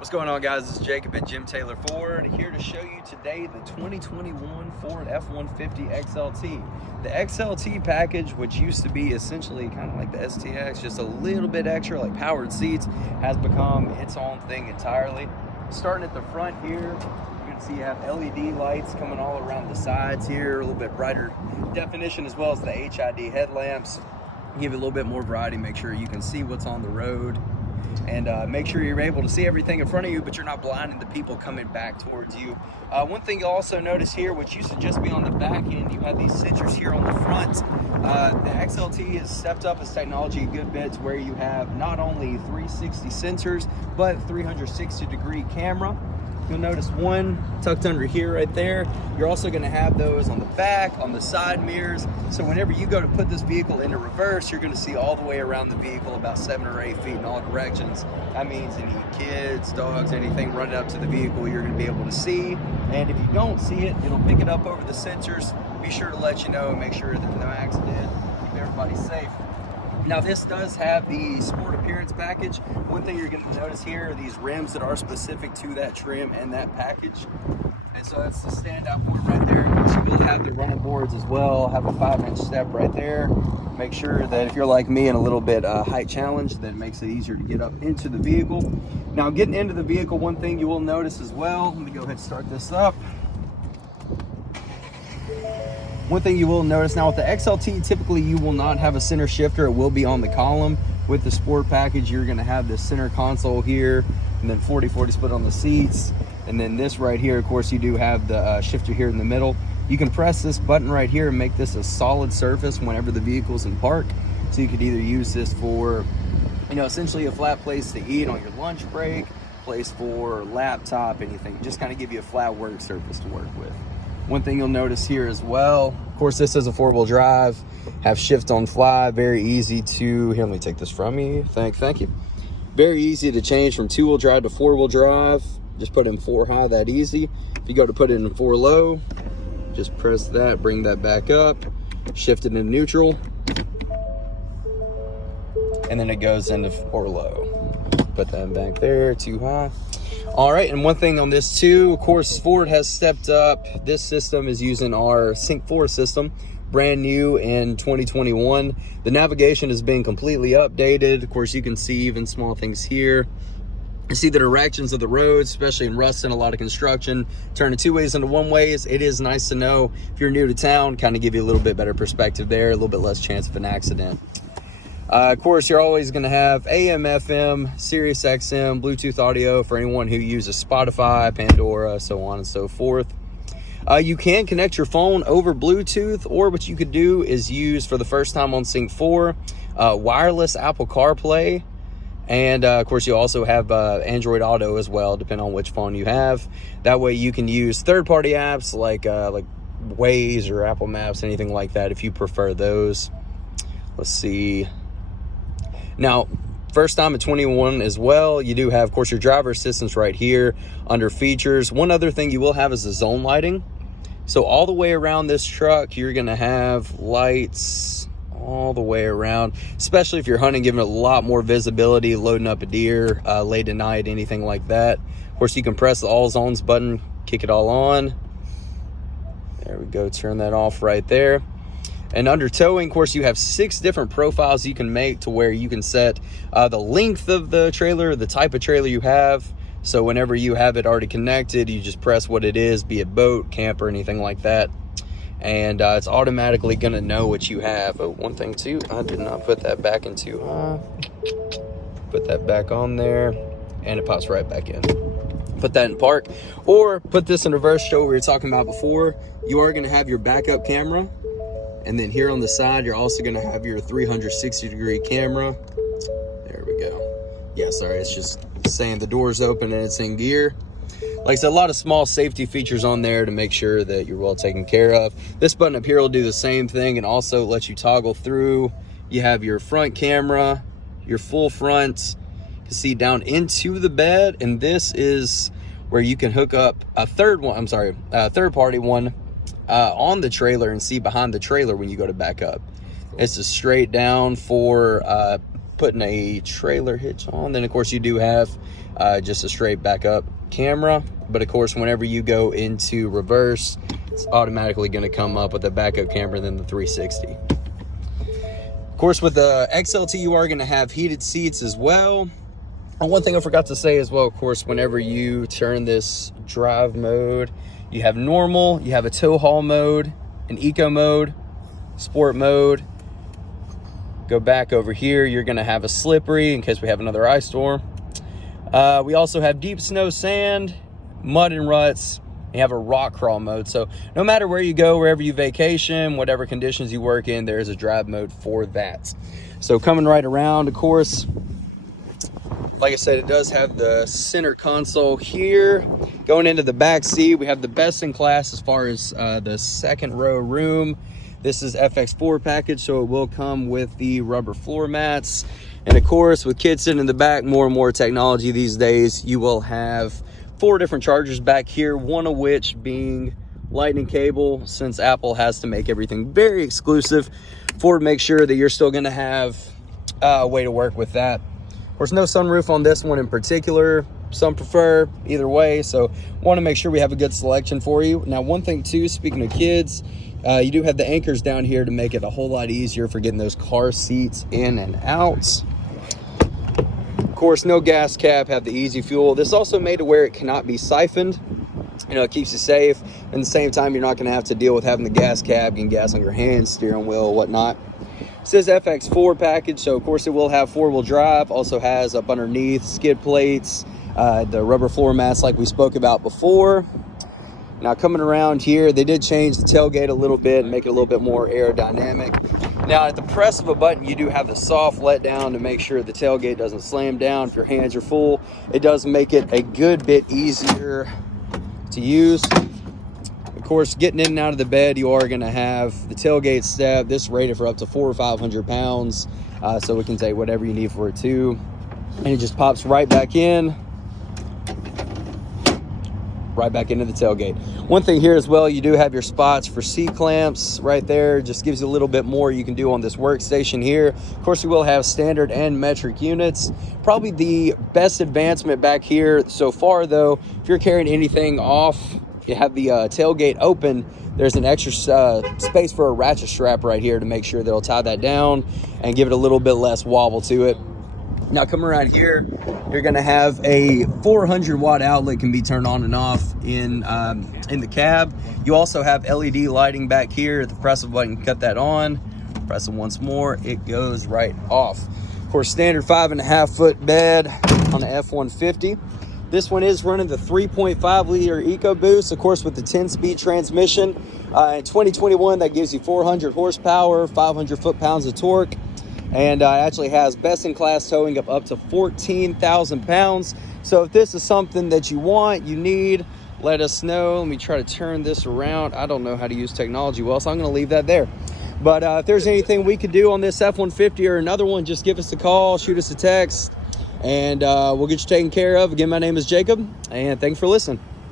What's going on, guys? This is Jacob at Jim Taylor Ford, here to show you today the 2021 Ford F-150 XLT. The XLT package, which used to be essentially kind of like the STX, just a little bit extra, like powered seats, has become its own thing entirely. Starting at the front here, you can see you have LED lights coming all around the sides here, a little bit brighter definition, as well as the HID headlamps. Give it a little bit more variety, make sure you can see what's on the road, and make sure you're able to see everything in front of you, but you're not blinding the people coming back towards you. One thing you'll also notice here, which used to just be on the back end, you have these sensors here on the front. The XLT has stepped up its technology a good bit to where you have not only 360 sensors, but 360-degree camera. You'll notice one tucked under here right there. You're also going to have those on the back, on the side mirrors. So whenever you go to put this vehicle into reverse, you're going to see all the way around the vehicle about 7 or 8 feet in all directions. That means any kids, dogs, anything running up to the vehicle, you're going to be able to see. And if you don't see it, it'll pick it up over the sensors. Be sure to let you know and make sure there's no accident. Keep everybody safe. Now, this does have the Sport Appearance package. One thing you're going to notice here are these rims that are specific to that trim and that package. And so that's the standout point right there. Of course, you will have the running boards as well. Have a 5-inch step right there. Make sure that if you're like me and a little bit height challenged, that it makes it easier to get up into the vehicle. Now, getting into the vehicle, one thing you will notice as well, let me go ahead and start this up. One thing you will notice now with the XLT, typically you will not have a center shifter. It will be on the column. With the Sport package, you're going to have this center console here, and then 40-40 split on the seats. And then this right here, of course, you do have the shifter here in the middle. You can press this button right here and make this a solid surface whenever the vehicle's in park. So you could either use this for, essentially a flat place to eat on your lunch break, place for laptop, anything. Just kind of give you a flat work surface to work with. One thing you'll notice here as well, of course, this is a 4-wheel drive, have shift on fly, very easy to, here, let me take this from you, thank you. Very easy to change from 2-wheel drive to 4-wheel drive, just put in 4 high, that easy. If you go to put it in 4 low, just press that, bring that back up, shift it into neutral, and then it goes into 4 low. Put that back there, 2 high. All right, and one thing on this too, of course, Ford has stepped up. This system is using our Sync 4 system, brand new in 2021. The navigation has been completely updated. Of course, you can see even small things here. You see the directions of the roads, especially in Ruston, a lot of construction, turning 2 ways into 1 ways. It is nice to know if you're new to town, kind of give you a little bit better perspective there, a little bit less chance of an accident. Of course, you're always going to have AM, FM, Sirius XM, Bluetooth audio for anyone who uses Spotify, Pandora, so on and so forth. You can connect your phone over Bluetooth, or what you could do is use, for the first time on Sync 4, wireless Apple CarPlay. And, of course, you also have Android Auto as well, depending on which phone you have. That way you can use third-party apps like Waze or Apple Maps, anything like that, if you prefer those. Let's see. Now, first time at 21 as well, you do have, of course, your driver assistance right here under features. One other thing you will have is the zone lighting. So all the way around this truck, you're going to have lights all the way around, especially if you're hunting, giving it a lot more visibility, loading up a deer late at night, anything like that. Of course, you can press the all zones button, kick it all on. There we go, turn that off right there. And under towing, of course, you have 6 different profiles you can make to where you can set the length of the trailer, the type of trailer you have. So whenever you have it already connected, you just press what it is, be it boat, camper, anything like that. And it's automatically going to know what you have. Oh, one thing too, I did not put that back into, put that back on there, and it pops right back in. Put that in park, or put this in reverse, show what we were talking about before. You are going to have your backup camera. And then here on the side, you're also going to have your 360-degree camera. There we go. Yeah, sorry, it's just saying the door's open and it's in gear. Like I said, a lot of small safety features on there to make sure that you're well taken care of. This button up here will do the same thing and also let you toggle through. You have your front camera, your full front. You can see down into the bed. And this is where you can hook up a third-party one. On the trailer and see behind the trailer when you go to back up. It's a straight down for putting a trailer hitch on. Then of course you do have just a straight backup camera, but of course whenever you go into reverse, it's automatically going to come up with a backup camera and then the 360. Of course with the XLT you are going to have heated seats as well. And one thing I forgot to say as well, of course, whenever you turn this drive mode, you have normal, you have a tow haul mode, an eco mode, sport mode. Go back over here, you're gonna have a slippery in case we have another ice storm. We also have deep snow, sand, mud and ruts. You have a rock crawl mode. So no matter where you go, wherever you vacation, whatever conditions you work in, there is a drive mode for that. So coming right around, of course, like I said, it does have the center console here. Going into the back seat, we have the best in class as far as the second row room. This is FX4 package, so it will come with the rubber floor mats. And of course, with kids sitting in the back, more and more technology these days, you will have 4 different chargers back here, one of which being lightning cable, since Apple has to make everything very exclusive. Ford makes sure that you're still gonna have a way to work with that. Of course, no sunroof on this one in particular. Some prefer either way, so want to make sure we have a good selection for you. Now, one thing too, speaking of kids, you do have the anchors down here to make it a whole lot easier for getting those car seats in and out. Of course, no gas cap, have the easy fuel. This is also made to where it cannot be siphoned. You know, it keeps you safe. At the same time, you're not going to have to deal with having the gas cap, getting gas on your hands, steering wheel, whatnot. It says FX4 package, so of course it will have 4-wheel drive. Also has up underneath skid plates, the rubber floor mats like we spoke about before. Now coming around here, they did change the tailgate a little bit and make it a little bit more aerodynamic. Now at the press of a button, you do have the soft let down to make sure the tailgate doesn't slam down if your hands are full. It does make it a good bit easier to use. Of course, getting in and out of the bed, you are going to have the tailgate step. This rated for up to 400 or 500 pounds, so it can take whatever you need for it too. And it just pops right back in, right back into the tailgate. One thing here as well, you do have your spots for seat clamps right there. Just gives you a little bit more you can do on this workstation here. Of course, we will have standard and metric units. Probably the best advancement back here so far though, if you're carrying anything off, you have the tailgate open, there's an extra space for a ratchet strap right here to make sure that it'll tie that down and give it a little bit less wobble to it. Now coming around here, you're gonna have a 400 watt outlet, can be turned on and off in the cab. You also have LED lighting back here. At the press of a button, cut that on. Press it once more, it goes right off. Of course, standard 5.5 foot bed on the F-150. This one is running the 3.5 liter EcoBoost, of course, with the 10-speed transmission. In 2021, that gives you 400 horsepower, 500 foot-pounds of torque, and actually has best-in-class towing up to 14,000 pounds. So if this is something that you want, you need, let us know. Let me try to turn this around. I don't know how to use technology well, so I'm going to leave that there. But if there's anything we could do on this F-150 or another one, just give us a call, shoot us a text, and we'll get you taken care of. Again, my name is Jacob, and thanks for listening.